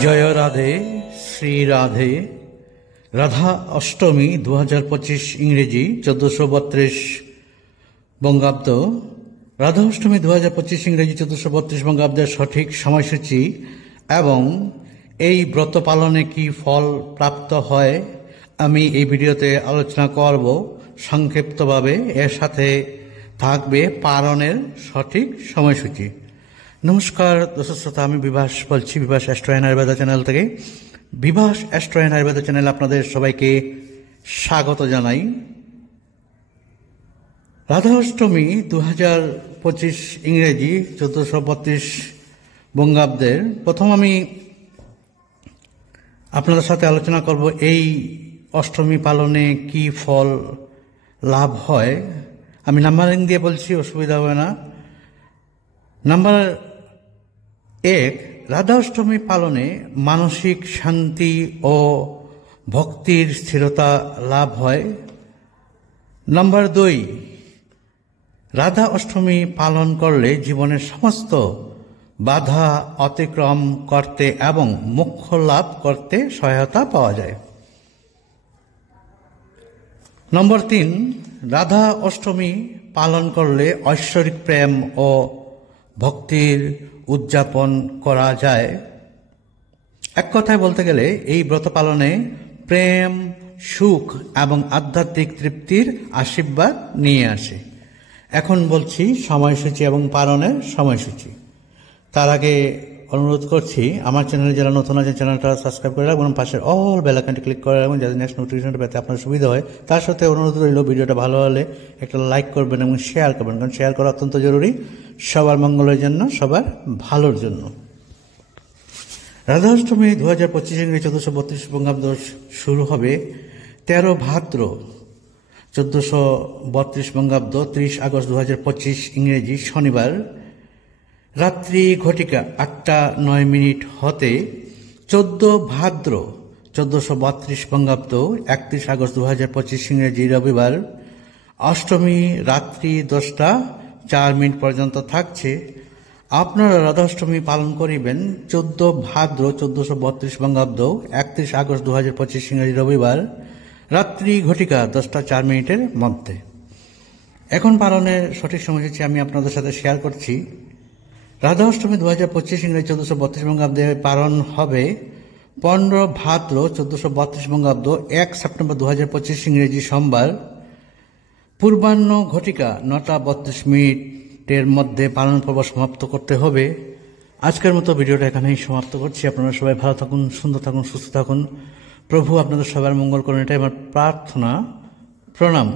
জয় রাধে, শ্রী রাধে। রাধা অষ্টমী 2025 ইংরেজি 1432 বঙ্গাব্দ। রাধা অষ্টমী 2025 ইংরেজি 1432 বঙ্গাব্দের সঠিক সময়সূচি এবং এই ব্রত পালনে কি ফল প্রাপ্ত হয় আমি এই ভিডিওতে আলোচনা করব সংক্ষিপ্তভাবে। এর সাথে থাকবে পালনের সঠিক সময়সূচি। নমস্কার দর্শক শ্রোতা, আমি বিভাস বলছি, Bibhas astro and Ayurveda channel থেকে। Bibhas astro and Ayurveda channel আপনাদের সবাইকে স্বাগত জানাই। রাধা অষ্টমী 2025 ইংরেজি 1432 বঙ্গাব্দের প্রথম আমি আপনাদের সাথে আলোচনা করব এই অষ্টমী পালনে কি ফল লাভ হয়। আমি নাম্বারিং দিয়ে বলছি, অসুবিধা হবে না। নাম্বার 1, রাধা অষ্টমী পালনে মানসিক শান্তি ও ভক্তির স্থিরতা লাভ হয়। নাম্বার 2, রাধা অষ্টমী পালন করলে জীবনের সমস্ত বাধা অতিক্রম করতে এবং মোক্ষ লাভ করতে সহায়তা পাওয়া যায়। নম্বর 3, রাধা অষ্টমী পালন করলে ঐশ্বরিক প্রেম ও ভক্তির উদযাপন করা যায়। এক কথায় বলতে গেলে এই ব্রত পালনে প্রেম, সুখ এবং আধ্যাত্মিক তৃপ্তির আশীর্বাদ নিয়ে আসে। এখন বলছি সময়সূচি এবং পালনের সময়সূচি। তার আগে অনুরোধ করছি, আমার চ্যানেলে যারা নতুন আছে চ্যানেলটা সাবস্ক্রাইব করে রাখবেন, পাশের অল বেল আইকনটি ক্লিক করে রাখবেন যাতে নেক্সট নোটিফিকেশনটা পেতে আপনার সুবিধা হয়। তার সাথে অনুরোধ রইল, ভিডিওটা ভালো হলে একটা লাইক করবেন এবং শেয়ার করবেন, কারণ শেয়ার করা অত্যন্ত জরুরি সবার মঙ্গলের জন্য, সবার ভালোর জন্য। রাধা অষ্টমী 2025 ইংরেজি 1432 বঙ্গাব্দ শুরু হবে 13 ভাদ্র 1432 বঙ্গাব্দ 30 আগস্ট 2025 ইংরেজি শনিবার রাত্রি ঘটিকা 8:09 হতে 14 ভাদ্র 1432 বঙ্গাব্দ 31 আগস্ট 2025 ইংরেজি রবিবার অষ্টমী রাত্রি 10:04 পর্যন্ত থাকছে। আপনারা রাধাষ্টমী পালন করিবেন 14 ভাদ্র 1432 বঙ্গাব্দ 31 আগস্ট 2025 ইংরেজি রবিবার রাত্রি ঘটিকা 10:04 মধ্যে। এখন পালনের সঠিক সময়সূচি আমি আপনাদের সাথে শেয়ার করছি। রাধা অষ্টমী 2025 ইংরেজি 1432 বঙ্গাব্দে পালন হবে 15 ভাদ্র 1432 বঙ্গাব্দ 1 সেপ্টেম্বর 2025 ইংরেজি সোমবার পূর্বাহ্ন ঘটিকা 9:32 মধ্যে পালন পর্ব সমাপ্ত করতে হবে। আজকের মতো ভিডিওটা এখানেই সমাপ্ত করছি। আপনারা সবাই ভালো থাকুন, সুন্দর থাকুন, সুস্থ থাকুন। প্রভু আপনাদের সবার মঙ্গল করুন, এটাই আমার প্রার্থনা। প্রণাম।